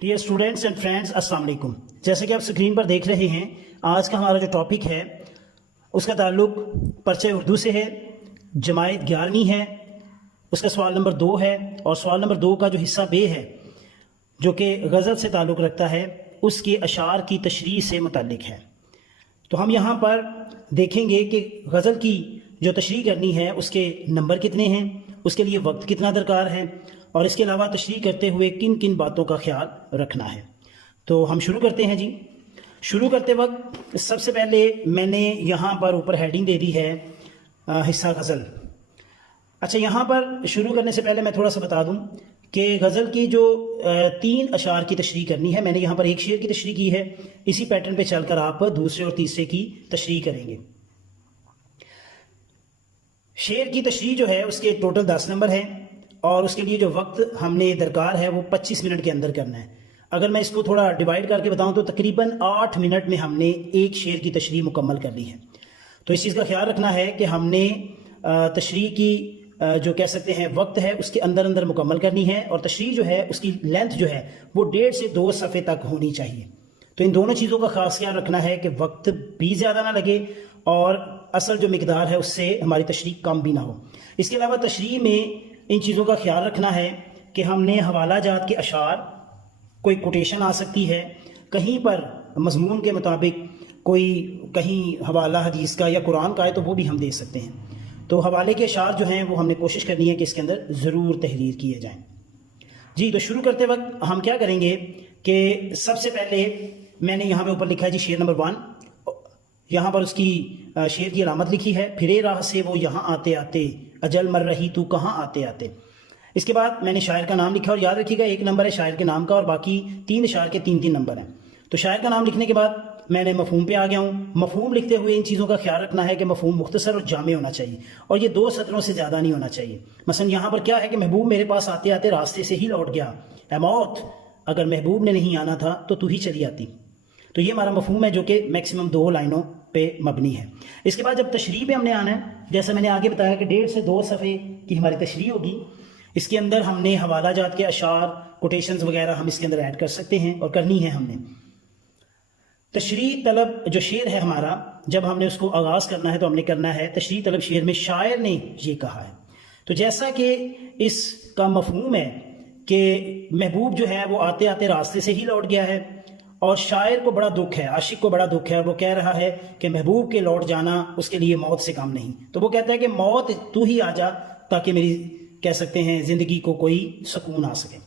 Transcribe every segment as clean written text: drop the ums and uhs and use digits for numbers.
Dear students and friends, السلام علیکم۔ جیسے کہ آپ اسکرین پر دیکھ رہے ہیں، آج کا ہمارا جو ٹاپک ہے اس کا تعلق پرچہ اردو سے ہے، جماعت 11ویں ہے، اس کا سوال نمبر 2 ہے، اور سوال نمبر 2 کا جو حصہ ب ہے جو کہ غزل سے تعلق رکھتا ہے، اس کے اشعار کی تشریح سے متعلق ہے۔ تو ہم یہاں پر دیکھیں گے کہ غزل کی جو تشریح کرنی ہے اس کے نمبر کتنے ہیں، اس کے لیے وقت کتنا درکار ہے، اور اس کے علاوہ تشریح کرتے ہوئے کن کن باتوں کا خیال رکھنا ہے۔ تو ہم شروع کرتے ہیں جی۔ شروع کرتے وقت سب سے پہلے میں نے یہاں پر اوپر ہیڈنگ دے دی ہے حصہ غزل۔ اچھا، یہاں پر شروع کرنے سے پہلے میں تھوڑا سا بتا دوں کہ غزل کی جو 3 اشعار کی تشریح کرنی ہے، میں نے یہاں پر ایک شعر کی تشریح کی ہے، اسی پیٹرن پہ چل کر آپ دوسرے اور تیسرے کی تشریح کریں گے۔ شعر کی تشریح جو ہے اس کے ٹوٹل 10 نمبر ہیں، اور اس کے لیے جو وقت ہم نے درکار ہے وہ 25 منٹ کے اندر کرنا ہے۔ اگر میں اس کو تھوڑا ڈیوائڈ کر کے بتاؤں تو تقریباً 8 منٹ میں ہم نے ایک شعر کی تشریح مکمل کر لی ہے۔ تو اس چیز کا خیال رکھنا ہے کہ ہم نے تشریح کی جو کہہ سکتے ہیں وقت ہے اس کے اندر اندر مکمل کرنی ہے، اور تشریح جو ہے اس کی لینتھ جو ہے وہ 1.5 سے 2 صفحے تک ہونی چاہیے۔ تو ان دونوں چیزوں کا خاص خیال رکھنا ہے کہ وقت بھی زیادہ نہ لگے اور اصل جو مقدار ہے اس سے ہماری تشریح کم بھی نہ ہو۔ اس کے علاوہ تشریح میں ان چیزوں کا خیال رکھنا ہے کہ ہم نے حوالہ جات کے اشعار، کوئی کوٹیشن آ سکتی ہے کہیں پر مضمون کے مطابق، کوئی کہیں حوالہ حدیث کا یا قرآن کا ہے تو وہ بھی ہم دے سکتے ہیں۔ تو حوالے کے اشعار جو ہیں وہ ہم نے کوشش کرنی ہے کہ اس کے اندر ضرور تحریر کیے جائیں۔ جی، تو شروع کرتے وقت ہم کیا کریں گے کہ سب سے پہلے میں نے یہاں پہ اوپر لکھا ہے جی شعر نمبر 1، یہاں پر اس کی شعر کی علامت لکھی ہے، پھرے راہ سے وہ یہاں آتے آتے، اجل مر رہی تو کہاں آتے آتے۔ اس کے بعد میں نے شاعر کا نام لکھا، اور یاد رکھیے گا 1 نمبر ہے شاعر کے نام کا، اور باقی 3 اشعار کے 3 نمبر ہیں۔ تو شاعر کا نام لکھنے کے بعد میں نے مفہوم پہ آ گیا ہوں۔ مفہوم لکھتے ہوئے ان چیزوں کا خیال رکھنا ہے کہ مفہوم مختصر اور جامع ہونا چاہیے، اور یہ 2 سطروں سے زیادہ نہیں ہونا چاہیے۔ مثلا یہاں پر کیا ہے کہ محبوب میرے پاس آتے آتے راستے سے ہی لوٹ گیا، اے موت اگر محبوب نے نہیں آنا تھا تو ہی چلی آتی۔ تو یہ ہمارا مفہوم ہے جو کہ میکسیمم 2 لائنوں پہ مبنی ہے۔ اس کے بعد جب تشریح پہ ہم نے آنا ہے، جیسا میں نے آگے بتایا کہ 1.5 سے 2 صفحے کی ہماری تشریح ہوگی۔ اس کے اندر ہم نے حوالہ جات کے اشعار، کوٹیشنز وغیرہ ہم اس کے اندر ایڈ کر سکتے ہیں، اور کرنی ہے ہم نے۔ تشریح طلب جو شعر ہے ہمارا، جب ہم نے اس کو آغاز کرنا ہے تو ہم نے کرنا ہے تشریح طلب شعر میں شاعر نے یہ کہا ہے۔ تو جیسا کہ اس کا مفہوم ہے کہ محبوب جو ہے وہ آتے آتے راستے سے ہی لوٹ گیا ہے، اور شاعر کو بڑا دکھ ہے، عاشق کو بڑا دکھ ہے، وہ کہہ رہا ہے کہ محبوب کے لوٹ جانا اس کے لیے موت سے کم نہیں۔ تو وہ کہتا ہے کہ موت تو ہی آ جا تاکہ میری کہہ سکتے ہیں زندگی کو کوئی سکون آ سکے۔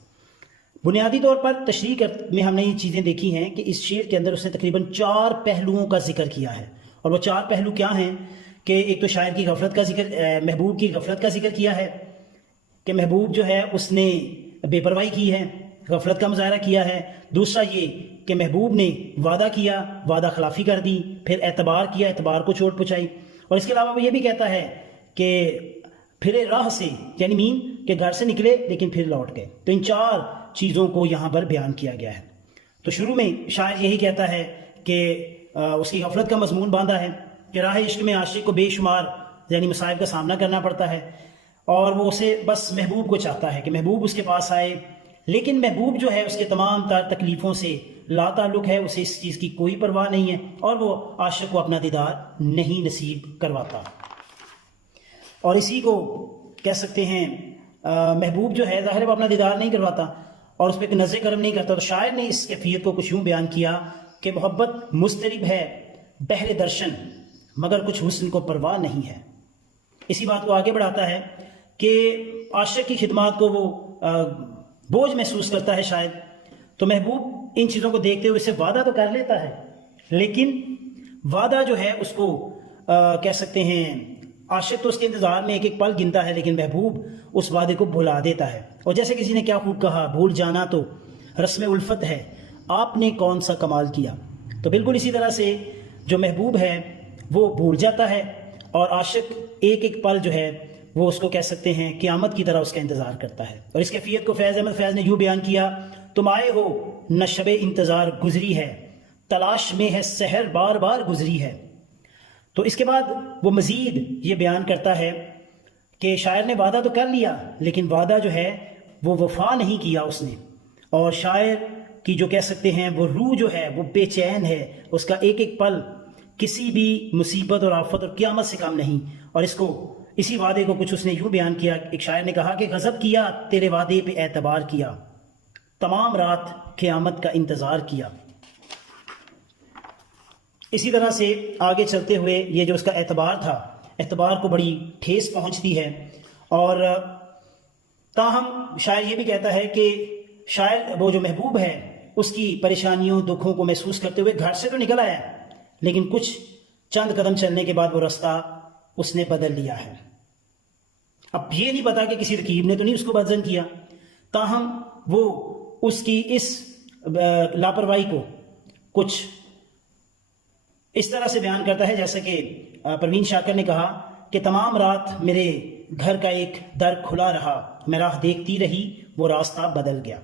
بنیادی طور پر تشریح میں ہم نے یہ چیزیں دیکھی ہیں کہ اس شعر کے اندر اس نے تقریباً 4 پہلوؤں کا ذکر کیا ہے، اور وہ 4 پہلو کیا ہیں کہ ایک تو شاعر کی غفلت کا ذکر، محبوب کی غفلت کا ذکر کیا ہے کہ محبوب جو ہے اس نے بے پرواہی کی ہے، غفلت کا مظاہرہ کیا ہے۔ دوسرا یہ کہ محبوب نے وعدہ کیا، وعدہ خلافی کر دی، پھر اعتبار کیا، اعتبار کو چوٹ پہنچائی۔ اور اس کے علاوہ وہ یہ بھی کہتا ہے کہ پھرے راہ سے، یعنی مین کہ گھر سے نکلے لیکن پھر لوٹ گئے۔ تو ان 4 چیزوں کو یہاں پر بیان کیا گیا ہے۔ تو شروع میں شاعر یہی کہتا ہے کہ اس کی غفلت کا مضمون باندھا ہے کہ راہ عشق میں عاشق کو بے شمار یعنی مصائب کا سامنا کرنا پڑتا ہے، اور وہ اسے بس محبوب کو چاہتا ہے کہ محبوب اس کے پاس آئے، لیکن محبوب جو ہے اس کے تمام تر تکلیفوں سے لا تعلق ہے، اسے اس چیز کی کوئی پرواہ نہیں ہے، اور وہ عاشق کو اپنا دیدار نہیں نصیب کرواتا۔ اور اسی کو کہہ سکتے ہیں محبوب جو ہے ظاہر وہ اپنا دیدار نہیں کرواتا اور اس پہ ایک نظر کرم نہیں کرتا۔ تو شاعر نے اس کیفیت کو کچھ یوں بیان کیا کہ محبت مضطرب ہے بہر درشن، مگر کچھ حسن کو پرواہ نہیں ہے۔ اسی بات کو آگے بڑھاتا ہے کہ عاشق کی خدمات کو وہ بوجھ محسوس کرتا ہے شاید، تو محبوب ان چیزوں کو دیکھتے ہوئے اسے وعدہ تو کر لیتا ہے، لیکن وعدہ جو ہے اس کو کہہ سکتے ہیں عاشق تو اس کے انتظار میں ایک ایک پل گنتا ہے، لیکن محبوب اس وعدے کو بھلا دیتا ہے۔ اور جیسے کسی نے کیا خوب کہا، بھول جانا تو رسم الفت ہے، آپ نے کون سا کمال کیا۔ تو بالکل اسی طرح سے جو محبوب ہے وہ بھول جاتا ہے، اور عاشق ایک ایک پل جو ہے وہ اس کو کہہ سکتے ہیں قیامت کی طرح اس کا انتظار کرتا ہے۔ اور اس کیفیت کو فیض احمد فیض نے یوں بیان کیا، تم آئے ہو نہ شب انتظار گزری ہے، تلاش میں ہے سحر بار بار گزری ہے۔ تو اس کے بعد وہ مزید یہ بیان کرتا ہے کہ شاعر نے وعدہ تو کر لیا، لیکن وعدہ جو ہے وہ وفا نہیں کیا اس نے، اور شاعر کی جو کہہ سکتے ہیں وہ روح جو ہے وہ بے چین ہے، اس کا ایک ایک پل کسی بھی مصیبت اور آفت اور قیامت سے کم نہیں. اور اسی وعدے کو کچھ اس نے یوں بیان کیا، ایک شاعر نے کہا کہ غضب کیا تیرے وعدے پہ اعتبار کیا، تمام رات قیامت کا انتظار کیا. اسی طرح سے آگے چلتے ہوئے یہ جو اس کا اعتبار تھا، اعتبار کو بڑی ٹھیس پہنچتی ہے. اور تاہم شاعر یہ بھی کہتا ہے کہ شاعر وہ جو محبوب ہے اس کی پریشانیوں دکھوں کو محسوس کرتے ہوئے گھر سے تو نکل آیا، لیکن کچھ چند قدم چلنے کے بعد وہ رستہ اس نے بدل لیا ہے. اب یہ نہیں پتا کہ کسی رقیب نے تو نہیں اس کو بدزن کیا، تاہم وہ اس کی اس لاپرواہی کو کچھ اس طرح سے بیان کرتا ہے جیسا کہ پروین شاکر نے کہا کہ تمام رات میرے گھر کا ایک در کھلا رہا، میں راہ دیکھتی رہی، وہ راستہ بدل گیا.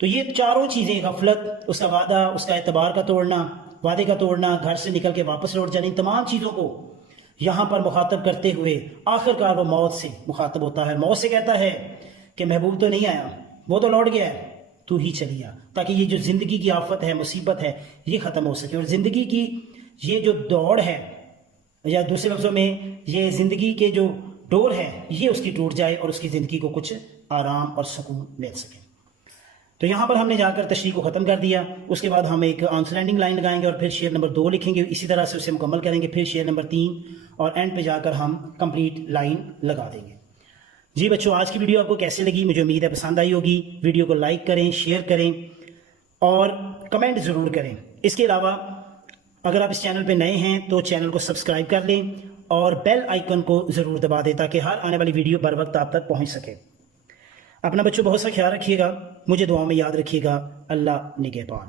تو یہ چاروں چیزیں، غفلت، اس کا وعدہ، اس کا اعتبار کا توڑنا، وعدے کا توڑنا، گھر سے نکل کے واپس لوٹ جانا، ان تمام چیزوں کو یہاں پر مخاطب کرتے ہوئے آخر کار وہ موت سے مخاطب ہوتا ہے. موت سے کہتا ہے کہ محبوب تو نہیں آیا، وہ تو لوٹ گیا ہے، تو ہی چلی آ، تاکہ یہ جو زندگی کی آفت ہے، مصیبت ہے، یہ ختم ہو سکے. اور زندگی کی یہ جو دوڑ ہے، یا دوسرے لفظوں میں یہ زندگی کے جو ڈور ہے، یہ اس کی ٹوٹ جائے اور اس کی زندگی کو کچھ آرام اور سکون مل سکے. تو یہاں پر ہم نے جا کر تشریح کو ختم کر دیا. اس کے بعد ہم ایک آنسر اینڈنگ لائن لگائیں گے اور پھر شعر نمبر 2 لکھیں گے، اسی طرح سے اسے مکمل کریں گے، پھر شعر نمبر 3 اور اینڈ پہ جا کر ہم کمپلیٹ لائن لگا دیں گے. جی بچوں، آج کی ویڈیو آپ کو کیسے لگی؟ مجھے امید ہے پسند آئی ہوگی. ویڈیو کو لائک کریں، شیئر کریں اور کمنٹ ضرور کریں. اس کے علاوہ اگر آپ اس چینل پہ نئے ہیں تو چینل کو سبسکرائب کر لیں اور بیل آئیکن کو ضرور دبا دیں تاکہ ہر آنے والی ویڈیو بر وقت آپ تک پہنچ سکے. اپنا بچوں بہت سا خیال رکھیے گا، مجھے دعاؤں میں یاد رکھیے گا. اللہ نگہبان.